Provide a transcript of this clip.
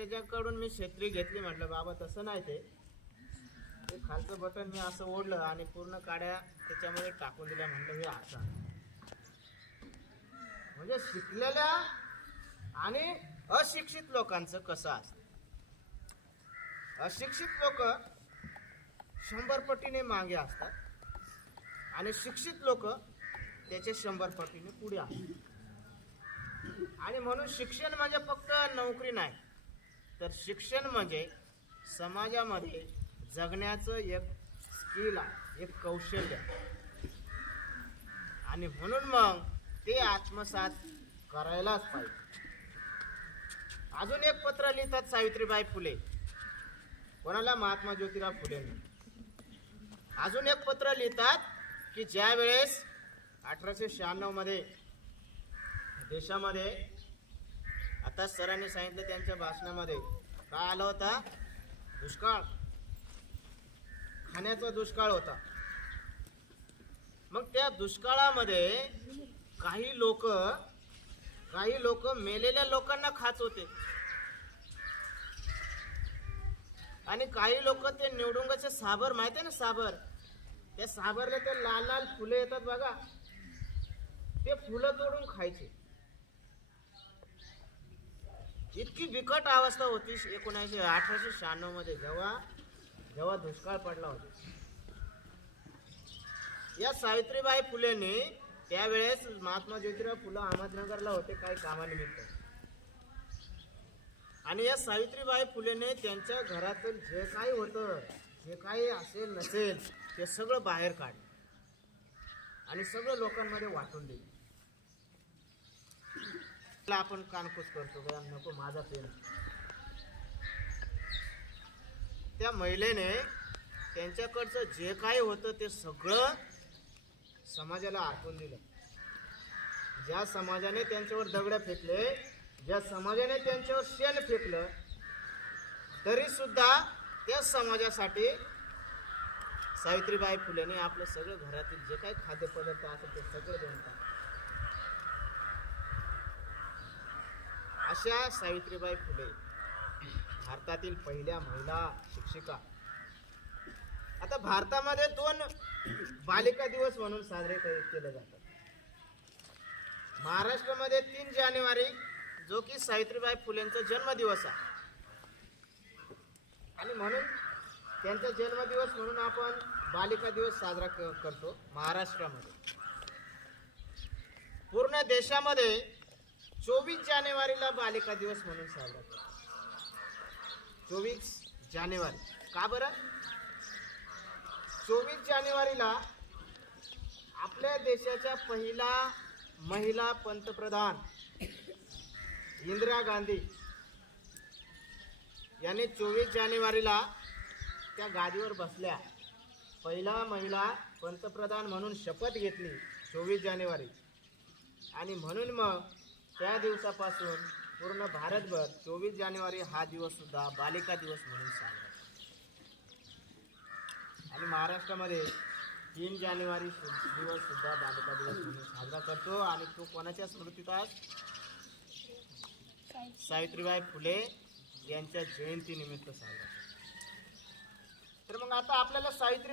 त्याच्याकडून मी छत्री घेतली. म्हटलं बाबा तसं नाही, ते खालचं बटन मी असं ओढलं आणि पूर्ण काड्या त्याच्यामध्ये टाकून दिल्या. म्हटलं हे असं. म्हणजे शिकलेल्या आणि अशिक्षित लोकांचं कसं असतं. अशिक्षित लोक 100 पटीने मागे असतात आणि शिक्षित लोक त्याचे 100 पटीने पुढे असतात. आणि म्हणून शिक्षण म्हणजे फक्त नोकरी नाही, तर शिक्षण म्हणजे समाजामध्ये जगण्याचं एक स्किल आहे, एक कौशल्य. आणि म्हणून मग ते आत्मसात करायलाच पाहिजे. अजून एक पत्र लिहितात सावित्रीबाई फुले, कोणाला? महात्मा ज्योतिराव फुलेंनी. अजून एक पत्र लिहितात की ज्या वेळेस 1896 मध्ये देशामध्ये, आता सरांनी सांगितलं त्यांच्या भाषणामध्ये, काय आला होता? दुष्काळ, खाण्याचा दुष्काळ होता. मग त्या दुष्काळामध्ये काही लोक मेलेल्या लोकांना खात होते आणि काही लोक ते निवडुंगाचे साबर, माहिती आहे ना साबर, त्या साबरला ते लाल लाल फुले येतात बघा, ते फुलं तोडून खायचे. इतकी बिकट अवस्था होती 1896 मध्ये जेव्हा दुष्काळ पडला होता. या सावित्रीबाई फुलेंनी त्यावेळेस, महात्मा ज्योतिराव फुले अहमदनगरला होते काही कामानिमित्त, आणि या सावित्रीबाई फुलेने त्यांच्या घरातील जे काही होतं, जे काही असेल नसेल, ते सगळं बाहेर काढलं आणि सगळं लोकांमध्ये वाटून दिलं. आपण कानकूस करतो का नको माझा पेन. त्या महिलेने त्यांच्याकडचं जे काही होतं ते सगळं समाजाला अर्पून दिलं. ज्या समाजाने त्यांच्यावर दगड फेकले, ज्या समाजाने त्यांच्यावर शेण फेकलं, तरी सुद्धा त्या समाजासाठी सावित्रीबाई फुलेने आपलं सगळं घरातील जे काही खाद्यपदार्थ असेल ते सगळं देऊन टाकलं. अशा सावित्रीबाई फुले भारतातील पहिल्या महिला शिक्षिका. आता भारतामध्ये 2 बालिका दिवस म्हणून साजरे केले जातात. महाराष्ट्रामध्ये 3 जानेवारी, जो की सावित्रीबाई फुलेंचा जन्मदिवस आहे, आणि म्हणून त्यांचा जन्मदिवस म्हणून आपण बालिका दिवस साजरा करतो महाराष्ट्रामध्ये. पूर्ण देशामध्ये 24 जानेवारीला बालिका दिवस म्हणून साजरा करतो. 24 जानेवारी का बरं? 24 जानेवारीला आपल्या देशाच्या पहिला महिला पंतप्रधान इंदिरा गांधी यांनी 24 जानेवारीला त्या गादीवर बसल्या. पहिला महिला पंतप्रधान म्हणून शपथ घेतली 24 जानेवारी. आणि म्हणून मग त्या दिवसापासून पूर्ण भारतभर 24 जानेवारी हा दिवस सुद्धा बालिका दिवस म्हणून साजरा. आणि महाराष्ट्रामध्ये 3 जानेवारी दिवस सुद्धा बालिका दिवस म्हणून साजरा करतो. आणि तो कोणाच्या स्मृतीत आहे? सावित्रीबाई फुले यांच्या जयंतीनिमित्त साजरा करतो. तर मग आता आपल्याला सावित्री